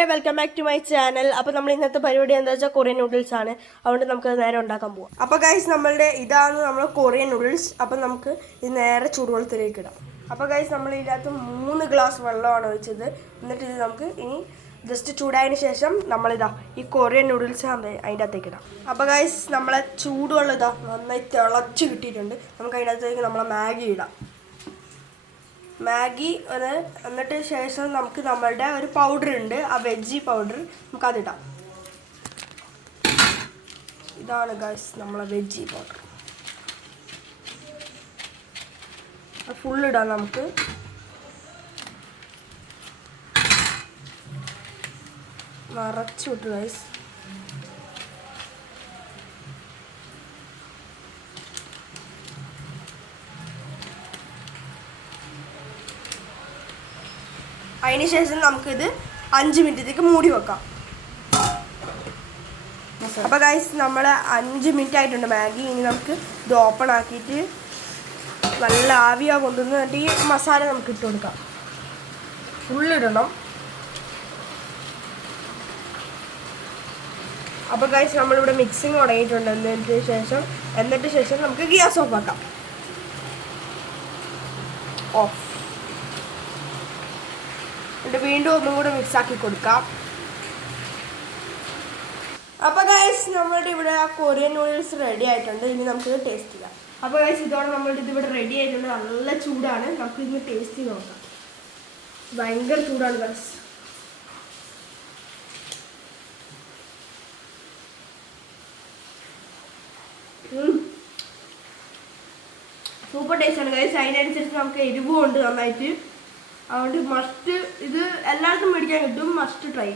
Welcome back to my channel. അപ്പോൾ നമ്മൾ ഇന്നത്തെ പരിപാടി എന്താ വെച്ചാൽ കൊറിയൻ നൂഡിൽസ് ആണ്. അതുകൊണ്ട് നമുക്ക് നേരെ ഉണ്ടാക്കാൻ പോവാം. അപ്പോൾ ഗൈസ് നമ്മളുടെ ഇതാണ് നമ്മൾ കൊറിയൻ നൂഡിൽസ്. അപ്പം നമുക്ക് ഇത് നേരെ ചൂടുവെള്ളത്തിലേക്ക് ഇടാം. അപ്പോൾ ഗൈസ് നമ്മൾ ഇതിനകത്ത് 3 ഗ്ലാസ് വെള്ളമാണ് ഒഴിച്ചത്. എന്നിട്ട് ഇത് നമുക്ക് ഇനി ജസ്റ്റ് ചൂടായതിന് ശേഷം നമ്മളിതാ ഈ കൊറിയൻ നൂഡിൽസ് അതിൻ്റെ അകത്തേക്ക് ഇടാം. അപ്പോൾ ഗൈസ് നമ്മളെ ചൂടുവെള്ളം ഇതാ നന്നായി തിളച്ച് കിട്ടിയിട്ടുണ്ട്. നമുക്ക് അതിൻ്റെ അകത്തേക്ക് നമ്മളെ മാഗി ഇടാം. മാഗി എന്നിട്ട് ശേഷം നമുക്ക് നമ്മളുടെ ഒരു പൗഡർ ഉണ്ട്, ആ വെജി പൗഡർ, നമുക്കതിടാം. ഇതാണ് ഗൈസ് നമ്മളെ വെജി പൗഡർ. അത് ഫുള്ളിടാം. നമുക്ക് നിറച്ചു വിട്ടു ഗൈസ്. അതിനുശേഷം നമുക്കിത് 5 മിനിറ്റത്തേക്ക് മൂടി വെക്കാം. അപ്പോൾ ഗൈസ് നമ്മൾ 5 മിനിറ്റ് ആയിട്ടുണ്ട് മാഗി. ഇനി നമുക്ക് ഇത് ഓപ്പൺ ആക്കിയിട്ട് നല്ല ആവിയാ കൊണ്ടുവന്നിട്ട് ഈ മസാല നമുക്ക് ഇട്ട് കൊടുക്കാം. ഫുള്ളിടണം. അപ്പോൾ ഗൈസ് നമ്മളിവിടെ മിക്സിങ് തുടങ്ങിയിട്ടുണ്ട്. എന്നിട്ട് ശേഷം നമുക്ക് ഗ്യാസ് ഓഫ് ആക്കാം. ഓഫ്. എന്നിട്ട് വീണ്ടും ഒന്നും കൂടെ മിക്സ് ആക്കി കൊടുക്കാം. അപ്പോൾ ഗൈസ് നമ്മളുടെ ഇവിടെ ആ കൊറിയൻ നൂഡിൽസ് റെഡി ആയിട്ടുണ്ട്. ഇനി നമുക്ക് ടേസ്റ്റ് ചെയ്യാം. അപ്പോൾ ഗൈസ് ഇതോടെ നമ്മളുടെ ഇതിവിടെ റെഡി ആയിട്ടുണ്ട്. നല്ല ചൂടാണ്. നമുക്ക് ഇന്ന് ടേസ്റ്റ് ചെയ്ത് നോക്കാം. ഭയങ്കര ചൂടാണ് ഗൈസ്. സൂപ്പർ ടേസ്റ്റ് ആണ് ഗൈസ്. അതിനനുസരിച്ച് നമുക്ക് എരിവും ഉണ്ട് നന്നായിട്ട്. അതുകൊണ്ട് മസ്റ്റ് ഇത് എല്ലാവർക്കും മേടിക്കാൻ കിട്ടും. Must try.